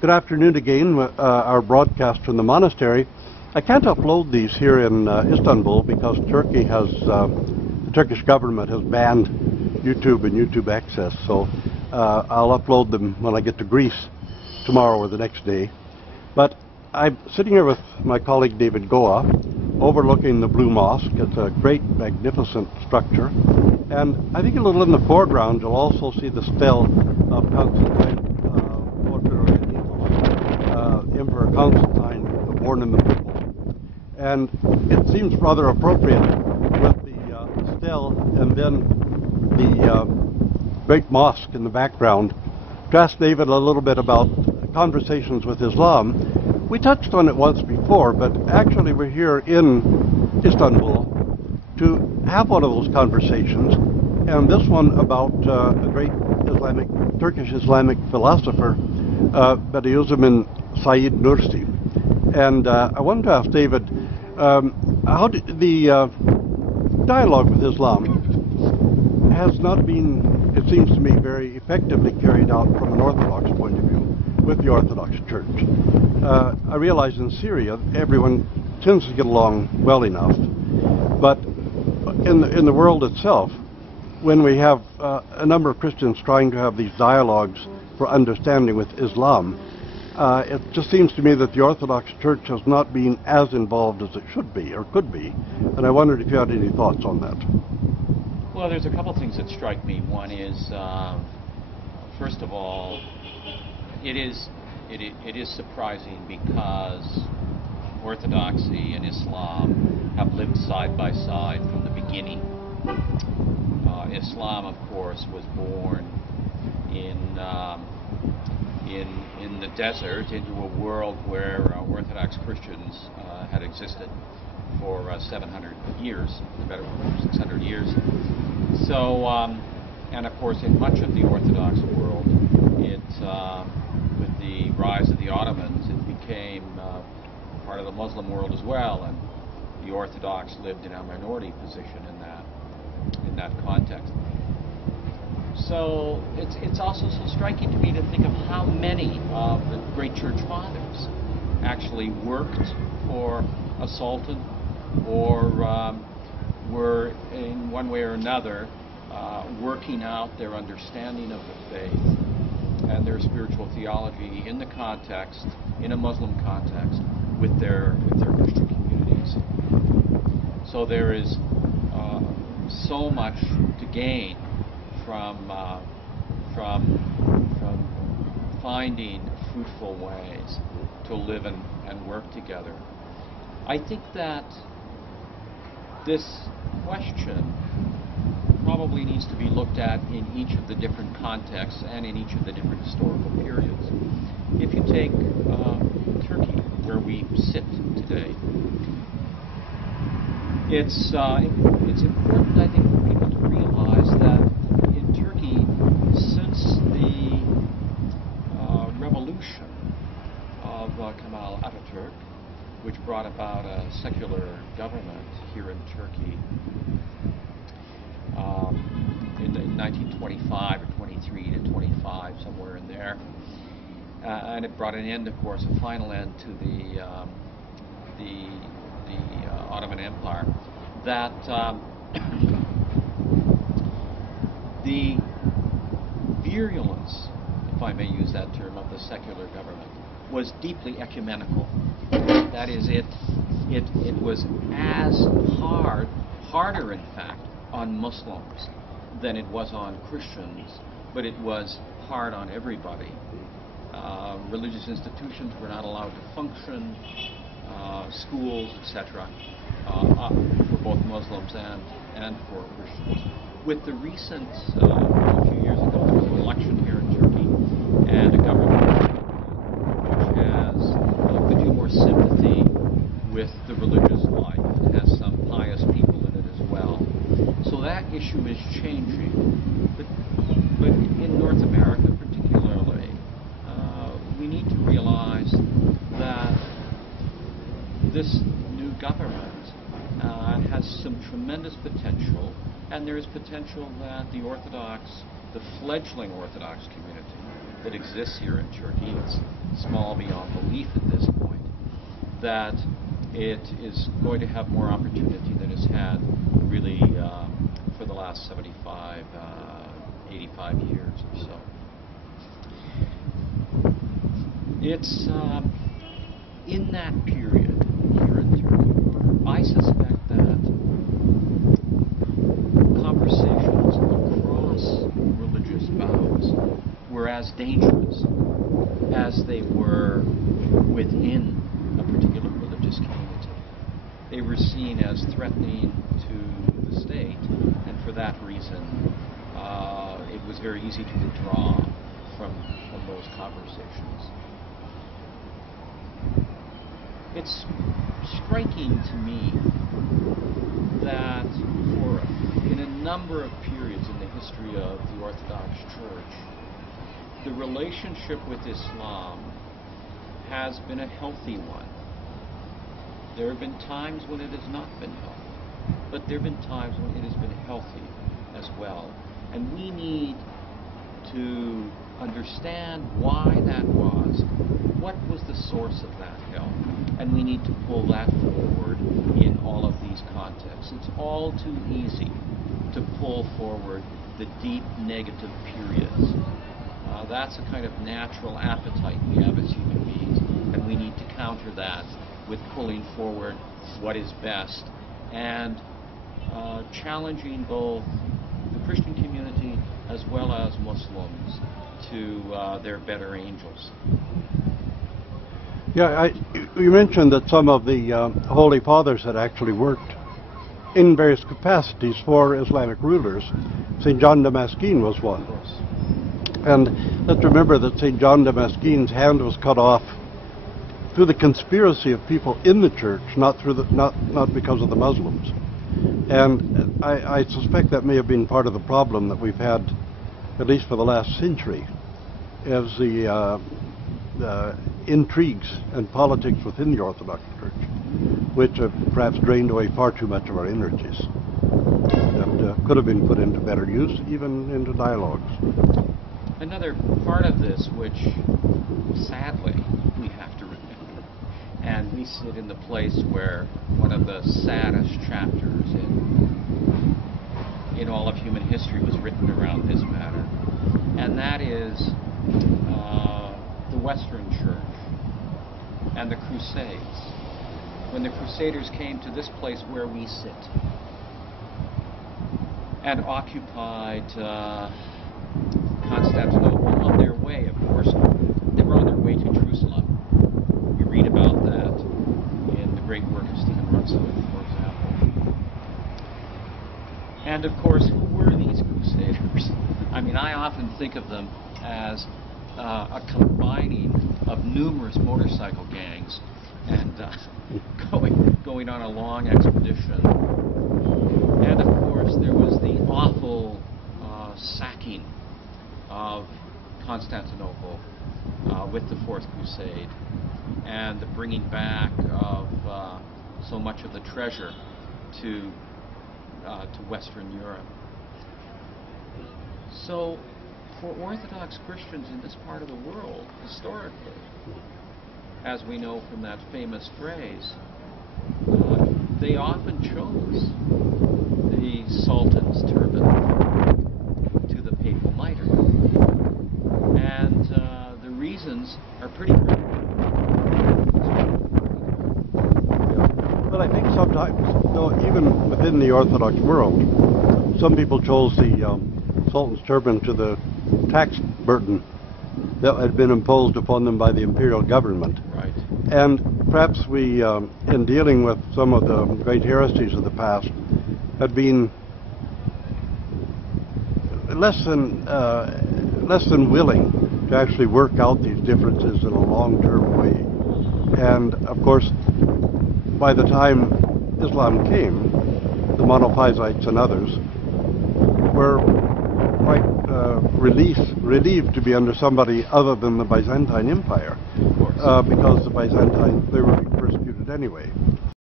Good afternoon again, our broadcast from the monastery. I can't upload these here in Istanbul because Turkey has, the Turkish government has banned YouTube and YouTube access, so I'll upload them when I get to Greece tomorrow or the next day. But I'm sitting here with my colleague David Goa, overlooking the Blue Mosque. It's a great, magnificent structure. And I think a little in the foreground you'll also see the stele of Constantine, Emperor Constantine, born in the purple. And it seems rather appropriate with the stele and then the great mosque in the background to ask David a little bit about conversations with Islam. We touched on it once before, but actually we're here in Istanbul to have one of those conversations, and this one about a great Turkish Islamic philosopher, Bediüzzaman Said Nursi. And I wanted to ask David, how did the dialogue with Islam has not been, it seems to me, very effectively carried out from an Orthodox point of view with the Orthodox Church. I realize in Syria everyone tends to get along well enough, but in the world itself, when we have a number of Christians trying to have these dialogues for understanding with Islam, it just seems to me that the Orthodox Church has not been as involved as it should be or could be, and I wondered if you had any thoughts on that. Well, there's a couple things that strike me. One is, first of all, it is surprising because Orthodoxy and Islam have lived side by side from the beginning. Islam, of course, was born in the desert into a world where Orthodox Christians had existed for 700 years, better 600 years. So, and of course, in much of the Orthodox world, with the rise of the Ottomans, it became part of the Muslim world as well, and the Orthodox lived in a minority position in that context. So it's also so striking to me to think of how many of the great church fathers actually worked for a sultan or were in one way or another working out their understanding of the faith and their spiritual theology in the context, in a Muslim context, with their Christian communities. So there is so much to gain from finding fruitful ways to live and work together. I think that this question probably needs to be looked at in each of the different contexts and in each of the different historical periods. If you take Turkey, where we sit today, it's important, I think, for people to realize that in Turkey, since the revolution of Kemal Atatürk, which brought about a secular government here in Turkey in 1925 or 23 to 25, somewhere in there, and it brought an end, of course, a final end to the Ottoman Empire, that the virulence, if I may use that term, of the secular government was deeply ecumenical. That is, it was as harder in fact, on Muslims than it was on Christians, but it was hard on everybody. Religious institutions were not allowed to function, schools, etc., for both Muslims and for Christians. With the recent, a few years ago, there was an election here in Turkey, and a government which has a good deal more sympathy with the religious life and has some pious people in it as well. So that issue is changing. But in North America particularly, we need to realize that this new government has some tremendous potential, and there is potential that the fledgling Orthodox community, that exists here in Turkey, it's small beyond belief at this point, that it is going to have more opportunity than it's had really for the last 75, 85 years or so. It's in that period here in Turkey, I suspect that conversations across religious bounds were as dangerous as they were within a particular religious community. They were seen as threatening to the state, and for that reason, it was very easy to withdraw from those conversations. It's striking to me that in a number of periods in the history of the Orthodox Church, the relationship with Islam has been a healthy one. There have been times when it has not been healthy, but there have been times when it has been healthy as well. And we need to understand why that was. What was the source of that health? And we need to pull that forward in all of these contexts. It's all too easy to pull forward the deep negative periods. That's a kind of natural appetite we have as human beings, and we need to counter that with pulling forward what is best and challenging both the Christian community as well as Muslims to their better angels. Yeah, you mentioned that some of the Holy Fathers had actually worked in various capacities for Islamic rulers. St. John Damascene was one. And let's remember that St. John Damascene's hand was cut off through the conspiracy of people in the church, not because of the Muslims. And I suspect that may have been part of the problem that we've had, at least for the last century, is the intrigues and politics within the Orthodox Church, which have perhaps drained away far too much of our energies that could have been put into better use, even into dialogues. Another part of this, which sadly we have to remember, and we sit in the place where one of the saddest chapters in all of human history was written around this matter, and that is the Western Church and the Crusades. When the Crusaders came to this place where we sit and occupied Constantinople on their way, of course, they were on their way to Jerusalem. We read about that in the great work of Stephen Runciman, for example. And of course, who were these Crusaders? I mean, I often think of them as a combining of numerous motorcycle gangs and going on a long expedition. And of course, there was the awful sacking of Constantinople with the Fourth Crusade, and the bringing back of so much of the treasure to Western Europe. So, for Orthodox Christians in this part of the world, historically, as we know from that famous phrase, they often chose the Sultan's turban to the papal mitre. And the reasons are pretty clear. But I think sometimes, though, even within the Orthodox world, some people chose the Sultan's turban to the tax burden that had been imposed upon them by the imperial government. Right. And perhaps we, in dealing with some of the great heresies of the past, had been less than willing to actually work out these differences in a long-term way. And of course, by the time Islam came, the Monophysites and others were quite relieved to be under somebody other than the Byzantine Empire, because the Byzantines, they were persecuted anyway.